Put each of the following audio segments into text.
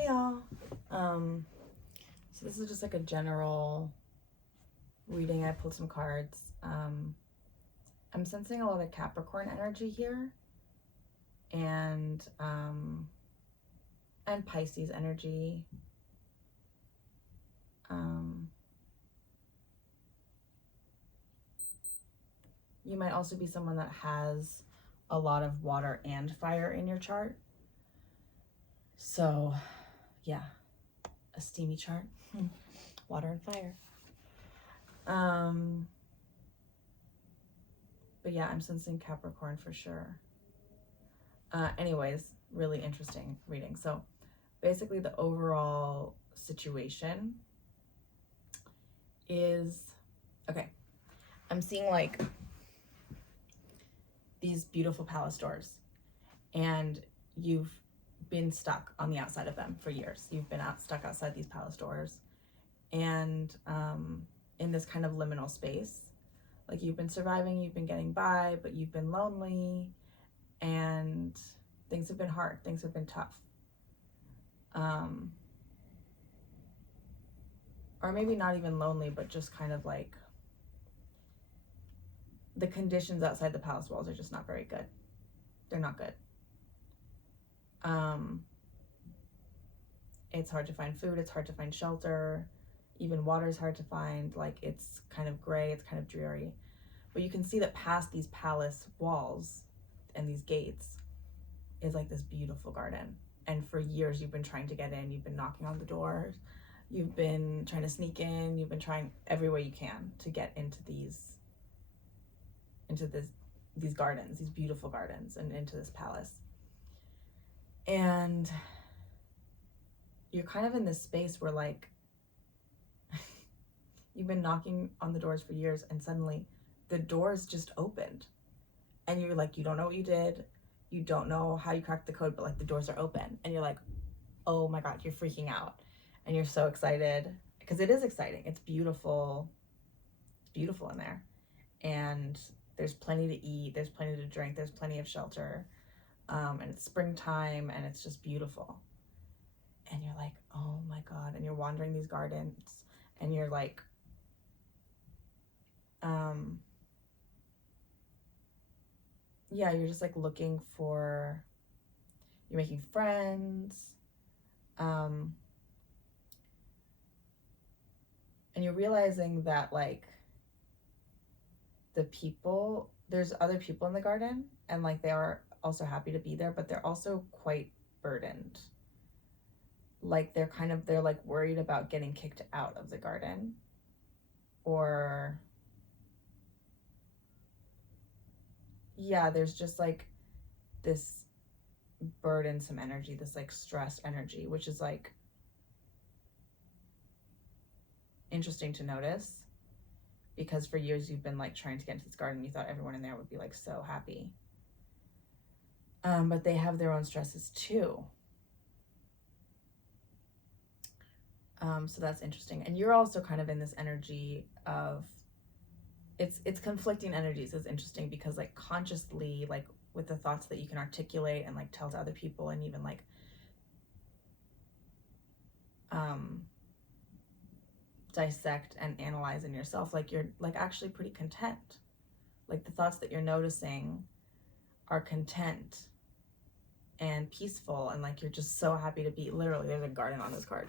Hey y'all. So this is just like a general reading. I pulled some cards. I'm sensing a lot of Capricorn energy here, and Pisces energy. You might also be someone that has a lot of water and fire in your chart. So, yeah, a steamy chart, water and fire. But yeah, I'm sensing Capricorn for sure. Anyways, really interesting reading. So basically the overall situation is, okay, I'm seeing like these beautiful palace doors, and you've been stuck on the outside of them for years. You've been stuck outside these palace doors, and in this kind of liminal space. Like you've been surviving, you've been getting by, but you've been lonely, and things have been hard, things have been tough. Or maybe not even lonely, but just kind of like the conditions outside the palace walls are just not very good. They're not good. It's hard to find food, it's hard to find shelter, even water is hard to find. Like it's kind of gray, it's kind of dreary. But you can see that past these palace walls and these gates is like this beautiful garden. And for years you've been trying to get in, you've been knocking on the doors, you've been trying to sneak in, you've been trying every way you can to get into these gardens, these beautiful gardens, and into this palace. And you're kind of in this space where like you've been knocking on the doors for years, and suddenly the doors just opened, and you're like, you don't know what you did, you don't know how you cracked the code, but like the doors are open, and you're like, oh my god, you're freaking out, and you're so excited because it is exciting. It's beautiful in there, and there's plenty to eat, there's plenty to drink, there's plenty of shelter, and it's springtime, and it's just beautiful. And you're like, oh my god, and you're wandering these gardens, and you're like, yeah, you're just like looking for, you're making friends, and you're realizing that like there's other people in the garden, and like they are also happy to be there, but they're also quite burdened. Like they're like worried about getting kicked out of the garden, or yeah, there's just like this burdensome energy, this like stressed energy, which is like interesting to notice, because for years you've been like trying to get into this garden, you thought everyone in there would be like so happy, but they have their own stresses too. So that's interesting. And you're also kind of in this energy of, it's conflicting energies. It's interesting because like consciously, like with the thoughts that you can articulate and like tell to other people, and even like dissect and analyze in yourself, like you're like actually pretty content. Like the thoughts that you're noticing are content and peaceful, and like you're just so happy to be, literally there's a garden on this card.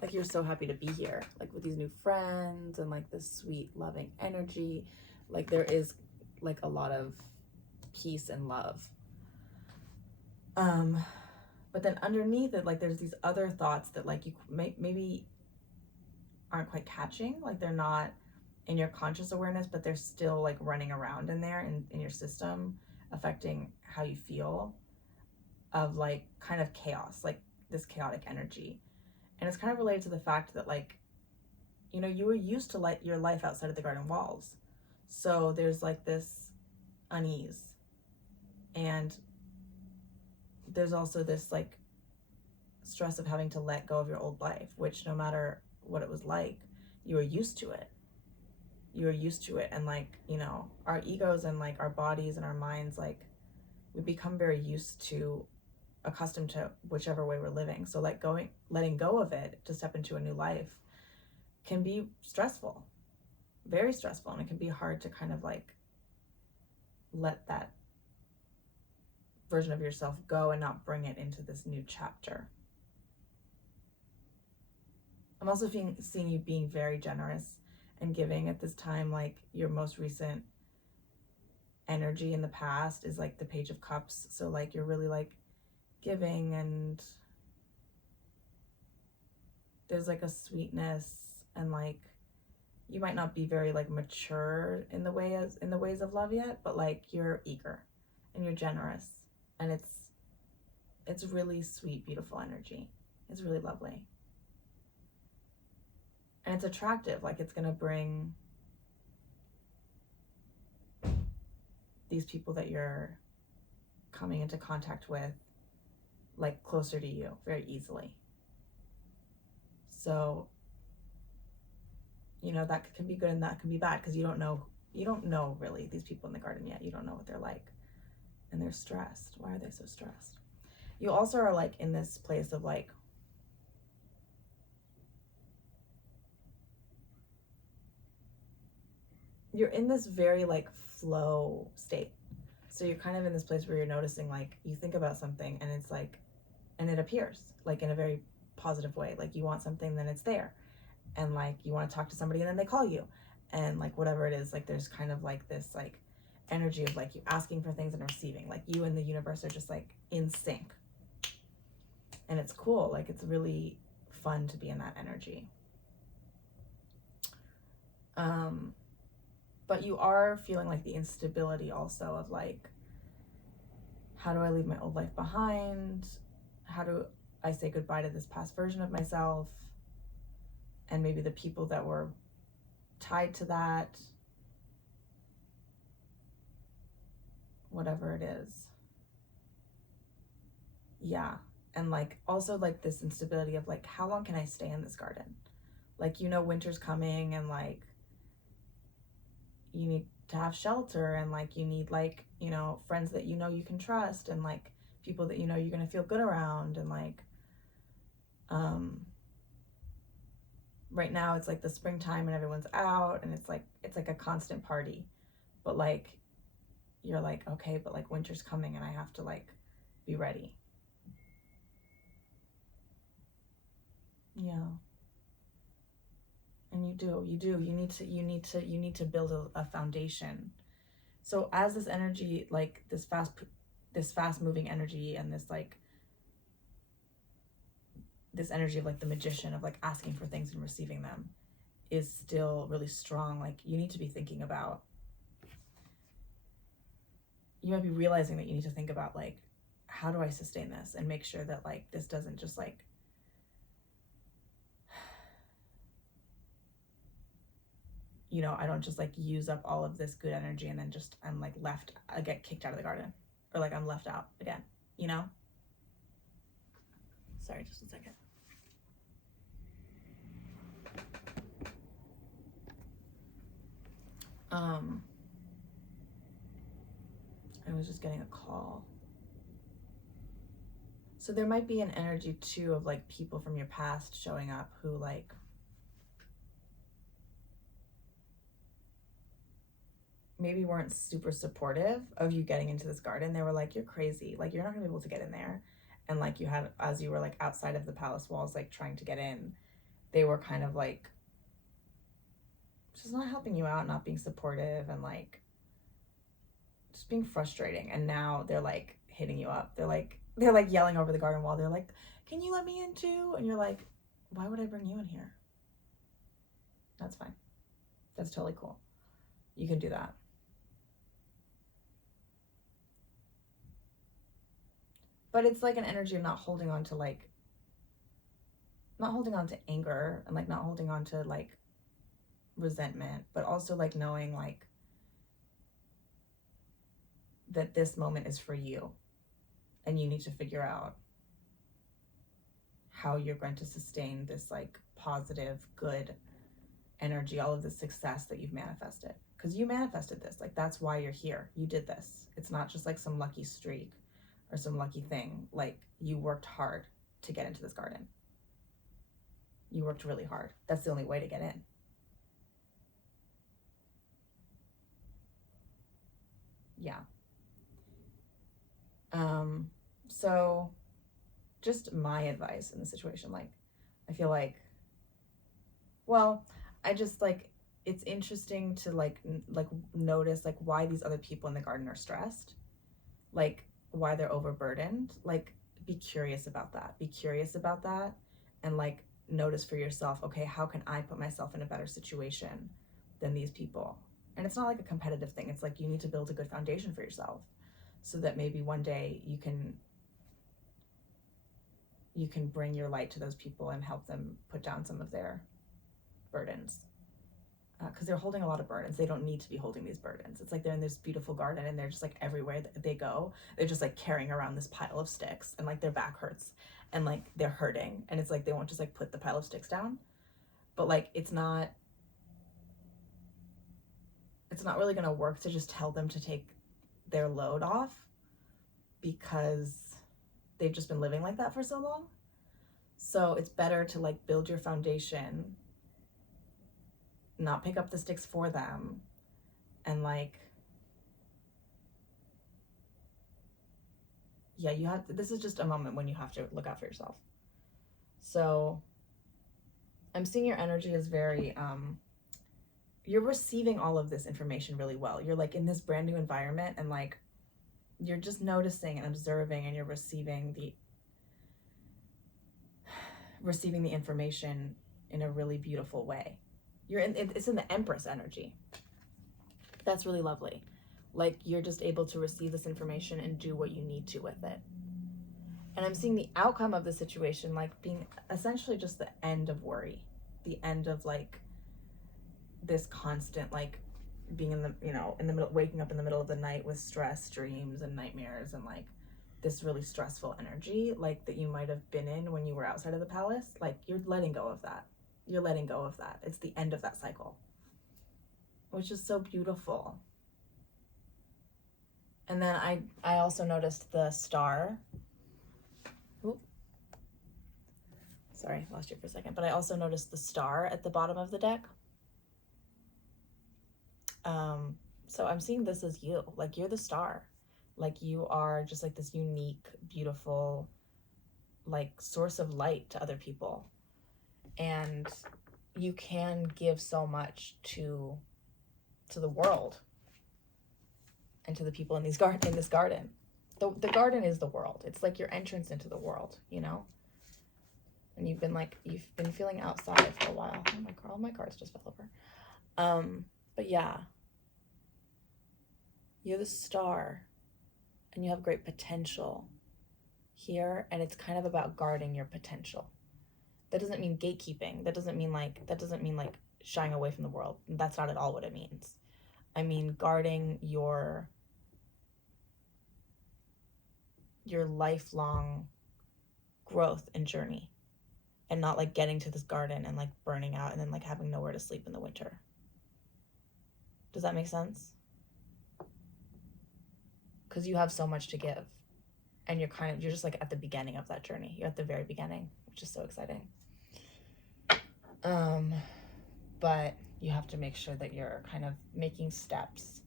Like you're so happy to be here, like with these new friends, and like this sweet loving energy. Like there is like a lot of peace and love, but then underneath it, like there's these other thoughts that like you maybe aren't quite catching, like they're not in your conscious awareness, but they're still like running around in there in your system, affecting how you feel, of like kind of chaos, like this chaotic energy. And it's kind of related to the fact that like, you know, you were used to like your life outside of the garden walls, so there's like this unease, and there's also this like stress of having to let go of your old life, which no matter what it was like, you were used to it. And like, you know, our egos and like our bodies and our minds, like we become very used to accustomed to whichever way we're living. So like letting go of it to step into a new life can be stressful, very stressful. And it can be hard to kind of like let that version of yourself go and not bring it into this new chapter. I'm also seeing you being very generous and giving at this time. Like your most recent energy in the past is like the Page of Cups. So like you're really like giving, and there's like a sweetness, and like you might not be very like mature in the ways of love yet, but like you're eager and you're generous, and it's really sweet, beautiful energy. It's really lovely. And it's attractive. Like it's gonna bring these people that you're coming into contact with like closer to you very easily. So, you know, that can be good and that can be bad, because you don't know really these people in the garden yet. You don't know what they're like, and they're stressed. Why are they so stressed? You also are like in this place of like, you're in this very like flow state. So you're kind of in this place where you're noticing, like you think about something and it's like, and it appears like in a very positive way. Like you want something, then it's there. And like you want to talk to somebody and then they call you, and like whatever it is, like there's kind of like this like energy of like you asking for things and receiving. Like you and the universe are just like in sync, and it's cool. Like it's really fun to be in that energy. But you are feeling like the instability also of like, how do I leave my old life behind? How do I say goodbye to this past version of myself? And maybe the people that were tied to that, whatever it is. Yeah. And like also like this instability of like, how long can I stay in this garden? Like, you know, winter's coming, and like you need to have shelter, and like you need like, you know, friends that you know you can trust, and like people that you know you're gonna feel good around. And like right now it's like the springtime and everyone's out, and it's like a constant party. But like you're like, okay, but like winter's coming and I have to like be ready. Yeah. And you need to build a foundation. So as this energy, like this fast moving energy, and this like this energy of like the magician of like asking for things and receiving them is still really strong. Like you need to be thinking about, you might be realizing that you need to think about like, how do I sustain this and make sure that like this doesn't just like you know, I don't just like use up all of this good energy and then just I'm like left, I get kicked out of the garden, or like I'm left out again, you know? Sorry, just a second. I was just getting a call. So there might be an energy too of like people from your past showing up who like maybe weren't super supportive of you getting into this garden. They were like, you're crazy, like you're not gonna be able to get in there. And like you had, as you were like outside of the palace walls like trying to get in, they were kind of like just not helping you out, not being supportive, and like just being frustrating. And now they're like hitting you up. They're like yelling over the garden wall. They're like, can you let me in too? And you're like, why would I bring you in here? That's fine. That's totally cool. You can do that. But it's like an energy of not holding on to anger, and like not holding on to like resentment, but also like knowing like that this moment is for you, and you need to figure out how you're going to sustain this like positive, good energy, all of the success that you've manifested, because you manifested this. Like that's why you're here. You did this. It's not just like some lucky streak or some lucky thing. Like, you worked hard to get into this garden. You worked really hard. That's the only way to get in. Yeah. So just my advice in the situation, like, I feel like, well, I just like, it's interesting to like notice like why these other people in the garden are stressed, like why they're overburdened. Like, be curious about that. Be curious about that, and like notice for yourself, okay, how can I put myself in a better situation than these people? And it's not like a competitive thing. It's like you need to build a good foundation for yourself so that maybe one day you can bring your light to those people and help them put down some of their burdens, because they're holding a lot of burdens. They don't need to be holding these burdens. It's like they're in this beautiful garden and they're just like, everywhere that they go, they're just like carrying around this pile of sticks, and like their back hurts and like they're hurting, and it's like they won't just like put the pile of sticks down. But like it's not really going to work to just tell them to take their load off, because they've just been living like that for so long. So it's better to like build your foundation, not pick up the sticks for them, and like, yeah, you have to, this is just a moment when you have to look out for yourself. So I'm seeing your energy is very you're receiving all of this information really well. You're like in this brand new environment, and like you're just noticing and observing, and you're receiving the information in a really beautiful way. It's in the Empress energy. That's really lovely. Like, you're just able to receive this information and do what you need to with it. And I'm seeing the outcome of the situation like being essentially just the end of worry, the end of like this constant like being in the, you know, in the middle, waking up in the middle of the night with stress dreams and nightmares, and like this really stressful energy like that you might have been in when you were outside of the palace. Like, you're letting go of that. You're letting go of that. It's the end of that cycle, which is so beautiful. And then I also noticed the star. Oop. Sorry, lost you for a second. But I also noticed the star at the bottom of the deck. So I'm seeing this as you. Like, you're the star. Like, you are just like this unique, beautiful, like source of light to other people. And you can give so much to the world and to the people in this garden. The garden is the world. It's like your entrance into the world, you know? And you've been feeling outside for a while. Oh, my cards just fell over. But yeah, you're the star, and you have great potential here, and it's kind of about guarding your potential. That doesn't mean gatekeeping. That doesn't mean like shying away from the world. That's not at all what it means. I mean guarding your lifelong growth and journey, and not like getting to this garden and like burning out and then like having nowhere to sleep in the winter. Does that make sense? Because you have so much to give, and you're just like at the beginning of that journey. You're at the very beginning, which is so exciting. But you have to make sure that you're kind of making steps.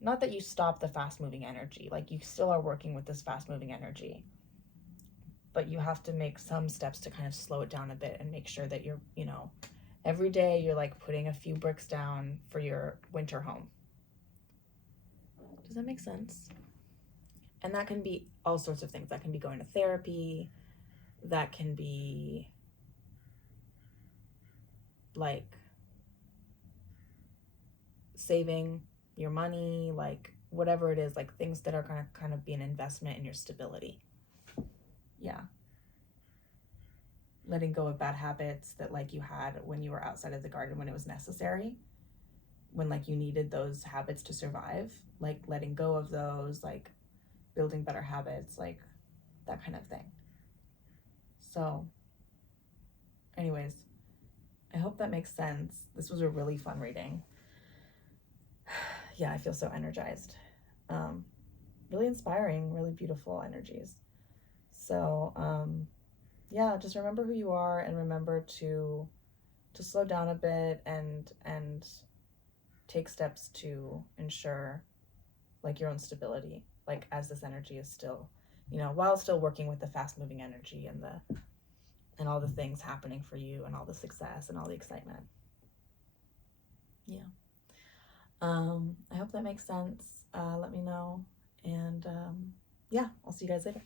Not that you stop the fast-moving energy. Like, you still are working with this fast-moving energy, but you have to make some steps to kind of slow it down a bit and make sure that you're, you know, every day you're like putting a few bricks down for your winter home. Does that make sense? And that can be all sorts of things. That can be going to therapy. That can be like saving your money, like whatever it is, like things that are gonna kind of be an investment in your stability. Yeah. Letting go of bad habits that like you had when you were outside of the garden, when it was necessary, when like you needed those habits to survive, like letting go of those, like building better habits, like that kind of thing. So anyways, I hope that makes sense. This was a really fun reading. Yeah, I feel so energized. really inspiring, really beautiful energies. So yeah, just remember who you are, and remember to slow down a bit and take steps to ensure like your own stability, like as this energy is still, while still working with the fast moving energy and all the things happening for you and all the success and all the excitement. Yeah. I hope that makes sense. Let me know. And yeah, I'll see you guys later.